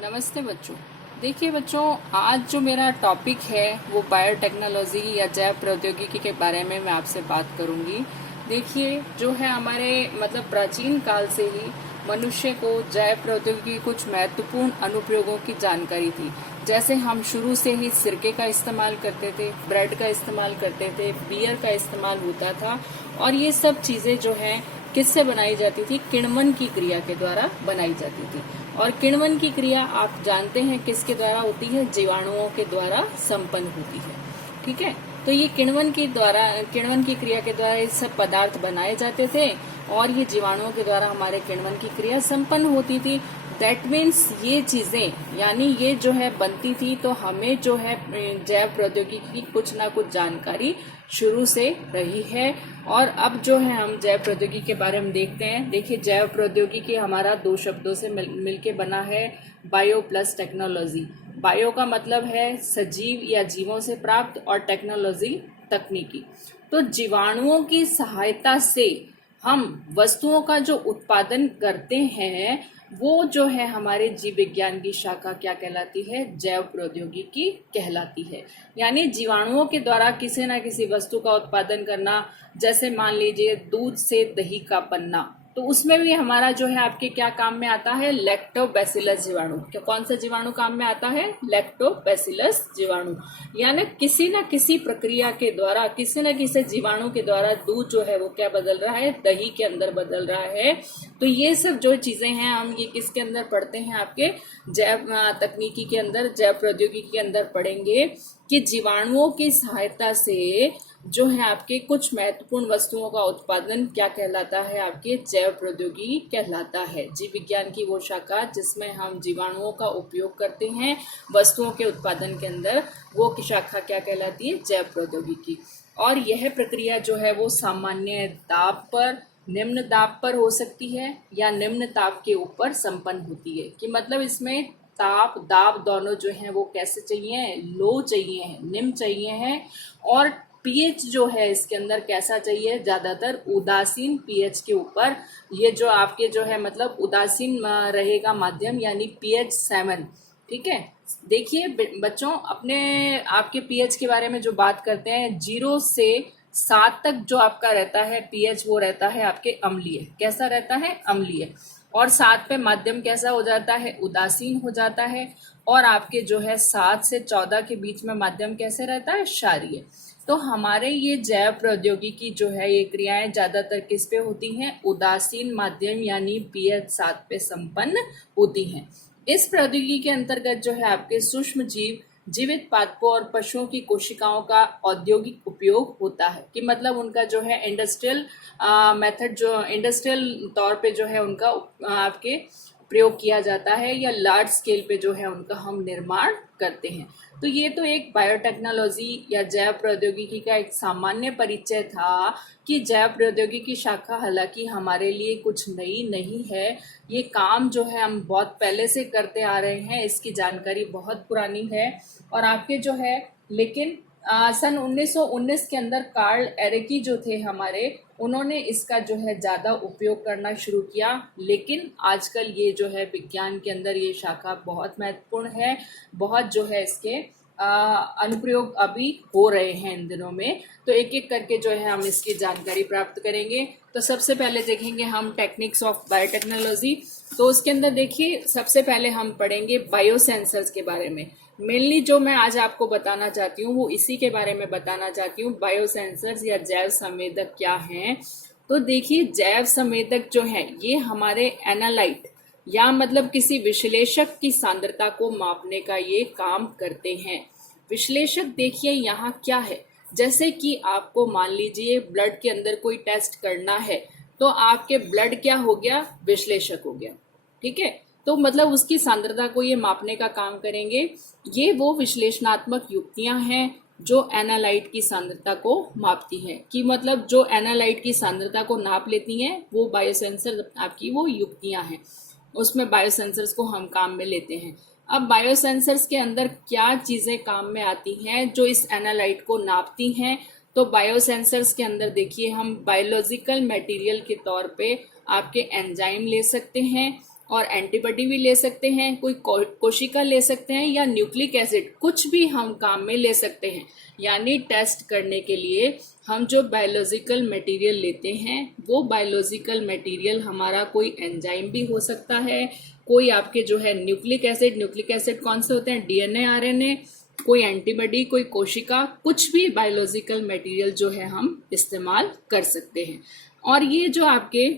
नमस्ते बच्चों। देखिए बच्चों, आज जो मेरा टॉपिक है वो बायोटेक्नोलॉजी या जैव प्रौद्योगिकी के बारे में मैं आपसे बात करूंगी। देखिए, जो है हमारे प्राचीन काल से ही मनुष्य को जैव प्रौद्योगिकी की कुछ महत्वपूर्ण अनुप्रयोगों की जानकारी थी। जैसे हम शुरू से ही सिरके का इस्तेमाल करते थे, ब्रेड का इस्तेमाल करते थे, बियर का इस्तेमाल होता था। और ये सब चीजें जो है किससे बनाई जाती थी? किण्वन की क्रिया के द्वारा बनाई जाती थी। और किण्वन की क्रिया आप जानते हैं किसके द्वारा होती है? जीवाणुओं के द्वारा संपन्न होती है। ठीक है, तो ये किण्वन की क्रिया के द्वारा ये सब पदार्थ बनाए जाते थे और ये जीवाणुओं के द्वारा हमारे किण्वन की क्रिया संपन्न होती थी। दैट मीन्स ये चीजें यानी ये जो है बनती थी, तो हमें जो है जैव प्रौद्योगिकी की कुछ ना कुछ जानकारी शुरू से रही है। और अब जो है हम जैव प्रौद्योगिकी के बारे में देखते हैं। देखिए, जैव प्रौद्योगिकी हमारा दो शब्दों से मिलके बना है, बायो प्लस टेक्नोलॉजी। बायो का मतलब है सजीव या जीवों से प्राप्त, और टेक्नोलॉजी तकनीकी। तो जीवाणुओं की सहायता से हम वस्तुओं का जो उत्पादन करते हैं वो जो है हमारे जीव विज्ञान की शाखा क्या कहलाती है? जैव प्रौद्योगिकी कहलाती है। यानी जीवाणुओं के द्वारा किसी न किसी वस्तु का उत्पादन करना। जैसे मान लीजिए दूध से दही का बनना, तो उसमें भी हमारा जो है आपके क्या काम में आता है? लैक्टोबैसिलस जीवाणु। क्या कौन सा जीवाणु काम में आता है? लैक्टोबैसिलस जीवाणु। यानी किसी न किसी प्रक्रिया के द्वारा, किसी न किसी जीवाणु के द्वारा दूध जो है वो क्या बदल रहा है? दही के अंदर बदल रहा है। तो ये सब जो चीजें हैं हम ये किसके अंदर पढ़ते हैं? आपके जैव तकनीकी के अंदर, जैव प्रौद्योगिकी के अंदर पढ़ेंगे कि जीवाणुओं की सहायता से जो है आपके कुछ महत्वपूर्ण वस्तुओं का उत्पादन क्या कहलाता है? आपके जैव प्रौद्योगिकी कहलाता है। जीव विज्ञान की वो शाखा जिसमें हम जीवाणुओं का उपयोग करते हैं वस्तुओं के उत्पादन के अंदर, वो की शाखा क्या कहलाती है? जैव प्रौद्योगिकी। और यह प्रक्रिया जो है वो सामान्य दाब पर, निम्न दाब पर हो सकती है या निम्न ताप के ऊपर संपन्न होती है। कि मतलब इसमें ताप दाब दोनों जो हैं वो कैसे चाहिए? लो चाहिए है, निम्न चाहिए है। और पीएच जो है इसके अंदर कैसा चाहिए? ज्यादातर उदासीन पीएच के ऊपर। ये जो आपके जो है उदासीन रहेगा माध्यम, यानी पीएच 7। ठीक है, देखिए बच्चों, अपने आपके पीएच के बारे में जो बात करते हैं, 0 से 7 तक जो आपका रहता है पीएच, वो रहता है आपके अम्लीय। कैसा रहता है? अम्लीय। और 7 पे माध्यम कैसा हो जाता है? उदासीन हो जाता है। और आपके जो है 7 से 14 के बीच में माध्यम कैसे रहता है? क्षारीय। तो हमारे ये जैव प्रौद्योगिकी जो है ये क्रियाएं ज्यादातर किस पे होती हैं? उदासीन माध्यम यानी पीएच 7 पे संपन्न होती हैं। इस प्रौद्योगिकी के अंतर्गत जो है आपके सूक्ष्म जीव, जीवित पादपों और पशुओं की कोशिकाओं का औद्योगिक उपयोग होता है। कि मतलब उनका जो है इंडस्ट्रियल मेथड, जो इंडस्ट्रियल तौर पे जो है उनका आपके प्रयोग किया जाता है, या लार्ज स्केल पे जो है उनका हम निर्माण करते हैं। तो ये तो एक बायोटेक्नोलॉजी या जैव प्रौद्योगिकी का एक सामान्य परिचय था कि जैव प्रौद्योगिकी शाखा हालांकि हमारे लिए कुछ नई नहीं है। ये काम जो है हम बहुत पहले से करते आ रहे हैं, इसकी जानकारी बहुत पुरानी है। और आपके जो है लेकिन सन 1919 के अंदर कार्ल एरेकी जो थे हमारे, उन्होंने इसका जो है ज्यादा उपयोग करना शुरू किया। लेकिन आजकल ये जो है विज्ञान के अंदर ये शाखा बहुत महत्वपूर्ण है। बहुत जो है इसके अनुप्रयोग अभी हो रहे हैं इन दिनों में। तो एक एक करके जो है हम इसकी जानकारी प्राप्त करेंगे। तो सबसे पहले देखेंगे हम टेक्निक्स ऑफ बायोटेक्नोलॉजी। तो उसके अंदर देखिए, सबसे पहले हम पढ़ेंगे बायोसेंसर्स के बारे में। मेनली जो मैं आज आपको बताना चाहती हूँ वो इसी के बारे में बताना चाहती हूँ, बायोसेंसर्स या जैव संवेदक क्या हैं। तो देखिए, जैव संवेदक जो है ये हमारे एनालाइट या किसी विश्लेषक की सांद्रता को मापने का ये काम करते हैं। विश्लेषक देखिए यहाँ क्या है, जैसे कि आपको मान लीजिए ब्लड के अंदर कोई टेस्ट करना है, तो आपके ब्लड क्या हो गया? विश्लेषक हो गया। ठीक है, तो उसकी सांद्रता को ये मापने का काम करेंगे। ये वो विश्लेषणात्मक युक्तियां हैं जो एनालाइट की सांद्रता को मापती हैं। कि जो एनालाइट की सांद्रता को नाप लेती हैं वो बायोसेंसर आपकी वो युक्तियां हैं, उसमें बायोसेंसर्स को हम काम में लेते हैं। अब बायोसेंसर्स के अंदर क्या चीजें काम में आती हैं जो इस एनालाइट को नापती हैं? तो बायोसेंसर्स के अंदर देखिए, हम बायोलॉजिकल मटेरियल के तौर पे आपके एंजाइम ले सकते हैं, और एंटीबॉडी भी ले सकते हैं, कोई कोशिका ले सकते हैं, या न्यूक्लिक एसिड, कुछ भी हम काम में ले सकते हैं। यानी टेस्ट करने के लिए हम जो बायोलॉजिकल मटेरियल लेते हैं वो बायोलॉजिकल मटेरियल हमारा कोई एंजाइम भी हो सकता है, कोई आपके जो है न्यूक्लिक एसिड कौन से होते हैं, डीएनए, आरएनए, कोई एंटीबॉडी, कोई कोशिका, कुछ भी बायोलॉजिकल मटेरियल जो है हम इस्तेमाल कर सकते हैं। और ये जो आपके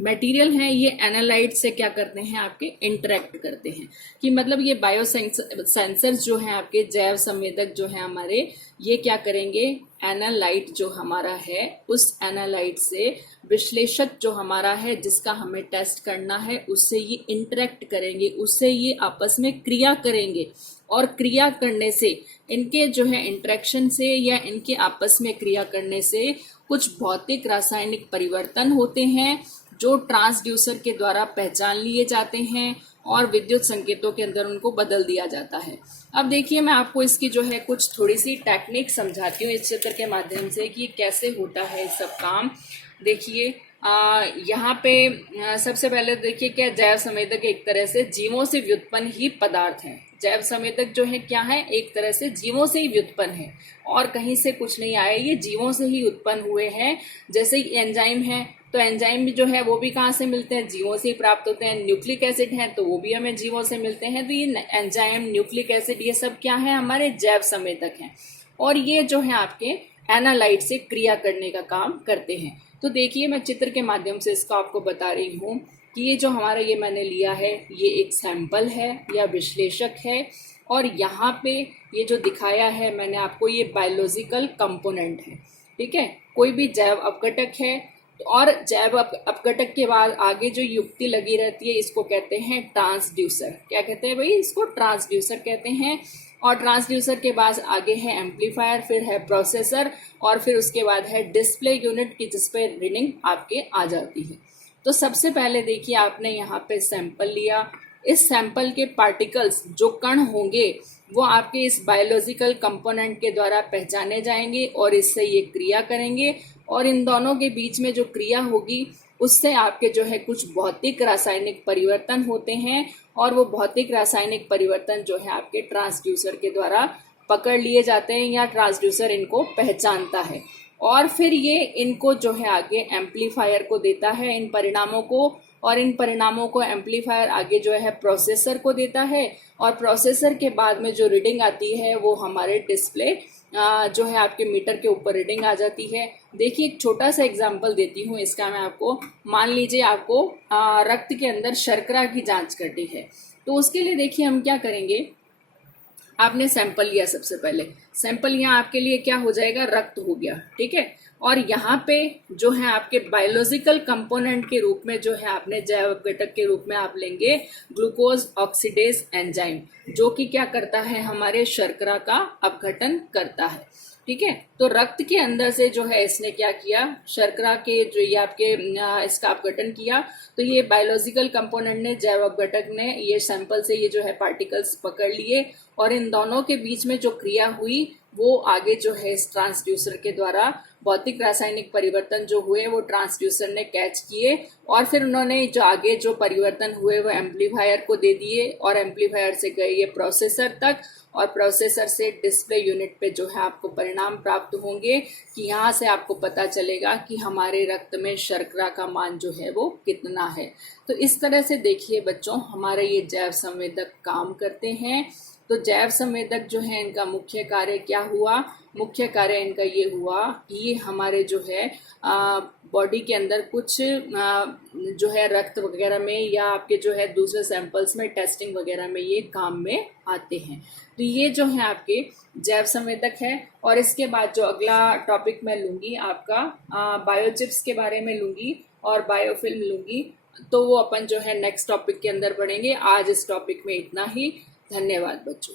मटेरियल हैं ये एनालाइट से क्या करते हैं, आपके इंटरेक्ट करते हैं, कि मतलब ये बायो सेंसर्स जो हैं आपके जैव संवेदक जो हैं हमारे, ये क्या करेंगे, एनालाइट जो हमारा है उस एनालाइट से विश्लेषक जो हमारा है जिसका हमें टेस्ट करना है उससे ये इंटरेक्ट करेंगे, उससे ये आपस में क्रिया करेंगे। और क्रिया करने से, इनके जो है इंटरेक्शन से या इनके आपस में क्रिया करने से कुछ भौतिक रासायनिक परिवर्तन होते हैं जो ट्रांसड्यूसर के द्वारा पहचान लिए जाते हैं और विद्युत संकेतों के अंदर उनको बदल दिया जाता है। अब देखिए मैं आपको इसकी जो है कुछ थोड़ी सी टेक्निक समझाती हूँ इस चित्र के माध्यम से कि कैसे होता है सब काम। देखिए यहाँ पे सबसे पहले देखिए क्या, जैव संवेदक एक तरह से जीवों से व्युत्पन्न ही पदार्थ है। जैव संवेदक जो है क्या है, एक तरह से जीवों से ही व्युत्पन्न है और कहीं से कुछ नहीं आया, ये जीवों से ही उत्पन्न हुए हैं। जैसे ही एंजाइम है तो एंजाइम भी जो है वो भी कहाँ से मिलते हैं, जीवों से ही प्राप्त होते हैं। न्यूक्लिक एसिड है तो वो भी हमें जीवों से मिलते हैं। तो ये एंजाइम, न्यूक्लिक एसिड, ये सब क्या है, हमारे जैव संवेदक हैं और ये जो है आपके एनालाइट से क्रिया करने का काम करते हैं। तो देखिए मैं चित्र के माध्यम से इसका आपको बता रही हूँ कि ये जो हमारा ये मैंने लिया है ये एक सैंपल है या विश्लेषक है, और यहाँ पे ये जो दिखाया है मैंने आपको ये बायोलॉजिकल कंपोनेंट है, ठीक है। कोई भी जैव अपघटक है और जैव अपघटक के बाद आगे जो युक्ति लगी रहती है इसको कहते हैं ट्रांसड्यूसर। क्या कहते हैं भाई, इसको ट्रांसड्यूसर कहते हैं। और ट्रांसड्यूसर के बाद आगे है एम्पलीफायर, फिर है प्रोसेसर और फिर उसके बाद है डिस्प्ले यूनिट की जिसपे रीडिंग आपके आ जाती है। तो सबसे पहले देखिए आपने यहाँ पे सैंपल लिया, इस सैंपल के पार्टिकल्स जो कण होंगे वो आपके इस बायोलॉजिकल कंपोनेंट के द्वारा पहचाने जाएंगे और इससे ये क्रिया करेंगे और इन दोनों के बीच में जो क्रिया होगी उससे आपके जो है कुछ भौतिक रासायनिक परिवर्तन होते हैं और वो भौतिक रासायनिक परिवर्तन जो है आपके ट्रांसड्यूसर के द्वारा पकड़ लिए जाते हैं या ट्रांसड्यूसर इनको पहचानता है और फिर ये इनको जो है आगे एम्पलीफायर को देता है इन परिणामों को, और इन परिणामों को एम्पलीफायर आगे जो है प्रोसेसर को देता है और प्रोसेसर के बाद में जो रीडिंग आती है वो हमारे डिस्प्ले जो है आपके मीटर के ऊपर रीडिंग आ जाती है। देखिए एक छोटा सा एग्जांपल देती हूँ इसका मैं आपको। मान लीजिए आपको रक्त के अंदर शर्करा की जांच करनी है, तो उसके लिए देखिए हम क्या करेंगे, आपने सैंपल लिया, सबसे पहले सैंपल यहाँ आपके लिए क्या हो जाएगा, रक्त हो गया, ठीक है। और यहाँ पे जो है आपके बायोलॉजिकल कंपोनेंट के रूप में जो है आपने जैव अपघटक के रूप में आप लेंगे ग्लूकोज ऑक्सीडेज एंजाइम, जो कि क्या करता है, हमारे शर्करा का अपघटन करता है, ठीक है। तो रक्त के अंदर से जो है इसने क्या किया, शर्करा के जो ये आपके इसका अपघटन किया, तो ये बायोलॉजिकल कंपोनेंट ने, जैव अपघटक ने ये सैंपल से ये जो है पार्टिकल्स पकड़ लिए और इन दोनों के बीच में जो क्रिया हुई वो आगे जो है इस ट्रांसड्यूसर के द्वारा भौतिक रासायनिक परिवर्तन जो हुए वो ट्रांसड्यूसर ने कैच किए और फिर उन्होंने जो आगे जो परिवर्तन हुए वो एम्पलीफायर को दे दिए और एम्पलीफायर से गए ये प्रोसेसर तक और प्रोसेसर से डिस्प्ले यूनिट पे जो है आपको परिणाम प्राप्त होंगे कि यहाँ से आपको पता चलेगा कि हमारे रक्त में शर्करा का मान जो है वो कितना है। तो इस तरह से देखिए बच्चों हमारे ये जैव संवेदक काम करते हैं। तो जैव संवेदक जो है इनका मुख्य कार्य क्या हुआ, मुख्य कार्य इनका ये हुआ कि ये हमारे जो है बॉडी के अंदर कुछ जो है रक्त वगैरह में या आपके जो है दूसरे सैंपल्स में टेस्टिंग वगैरह में ये काम में आते हैं। तो ये जो है आपके जैव संवेदक है। और इसके बाद जो अगला टॉपिक मैं लूँगी आपका बायोचिप्स के बारे में लूँगी और बायोफिल्म लूँगी, तो वो अपन जो है नेक्स्ट टॉपिक के अंदर पढ़ेंगे। आज इस टॉपिक में इतना ही। धन्यवाद बच्चों।